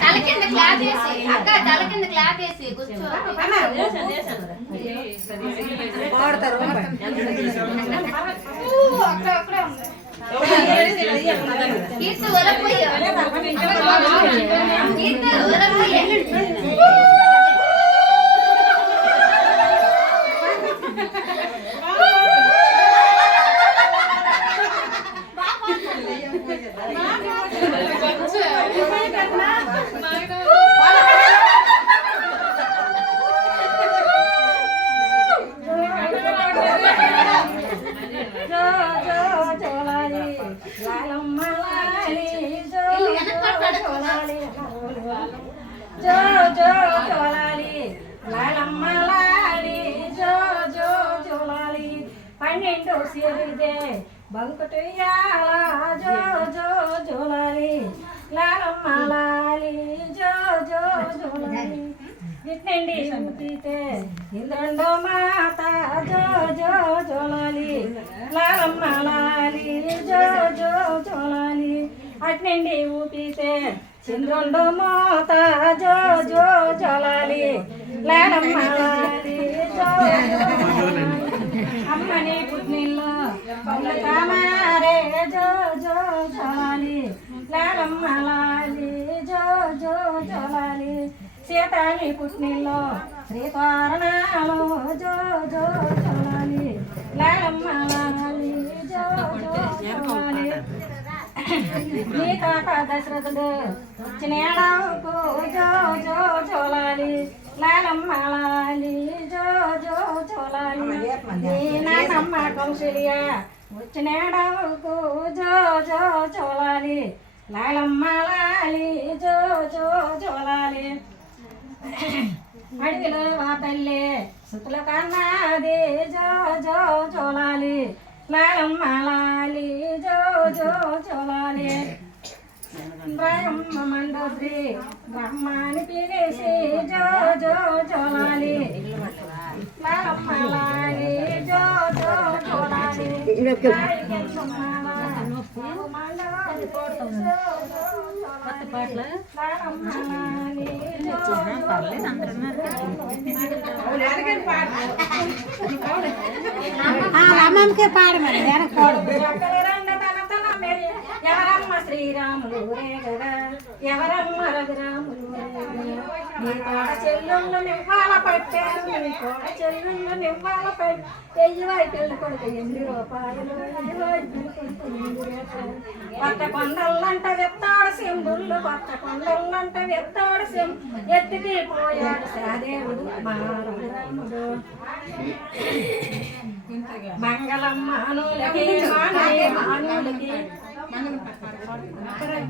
తల కింద క్లాత్ వేసి అక్క తల కింద క్లాత్ వేసి కూర్చో కీర్తి ఒలపోయి కీర్తి ఒలపోయి పన్నెండు సేరిదే బంకుటయ్యాల జో జో జోలాలి లాలమ్మ లాలి జో జో జోలాలి విట్నండి ఊపితే ఇంద్రండో మాత జో జో జోలాలి లాలమ్మ లాలి జో జో జోలాలి అట్నండి ఊపితే చంద్రుండో మాత జో జో జోలాలి లాలమ్మ లాలి జో అమ్మని పుట్టినిల్లో కామారే జో జో జోలాలి లాలమ్మ లాలి జో జో జోలాలి సీతాని పుట్టినిల్లో శ్రీతోరణాలు జో జో జోలాలి లాలమ్మ లాలి జో జో జోలాలి నీ తాత దశరథుడు వచ్చినేడాకు జో జో జోలాలి లాలమ్మ లాలి జో జో జోలాలి నీ నానమ్మ కౌశల్య వచ్చినేడాకు జో జో జోలాలి లాలమ్మ లాలి జో జో జోలాలి అడవిలో వా తల్లి సుతుల కన్నాది జో జో జోలాలి లాలమ్మ లాలి జో జో జోలాలి బ్రహ్మ మండోద్రి బ్రహ్మాని పిలిచి జో జో జోలాలి లాలమ్మ లాలి జో జో జోలాలి అమ్మమ్మకే పాడు మరి వెనక పాడు ఎవరమ్మ శ్రీరాములు రేగరా ఎవరమ్మ రఘురాములు నీ తోడ చెల్లుళ్ళు నివ్వాల పట్టారు నీ తోడ చెల్లుళ్ళు నివ్వాల పట్టి 1000 పెళ్లి కొడుకు 8 రూపాయలు 1000 పెళ్లి కొడుకు 8 రూపాయలు కొత్త కొండలంట వెత్తాడు సింబుళ్ళు కొత్త కొండలంట వెత్తాడు సింబు ఎత్తికి పోయాడు సహదేవుడు మా రఘురాముడు మంగళం మానులకి మానులకి మంగళం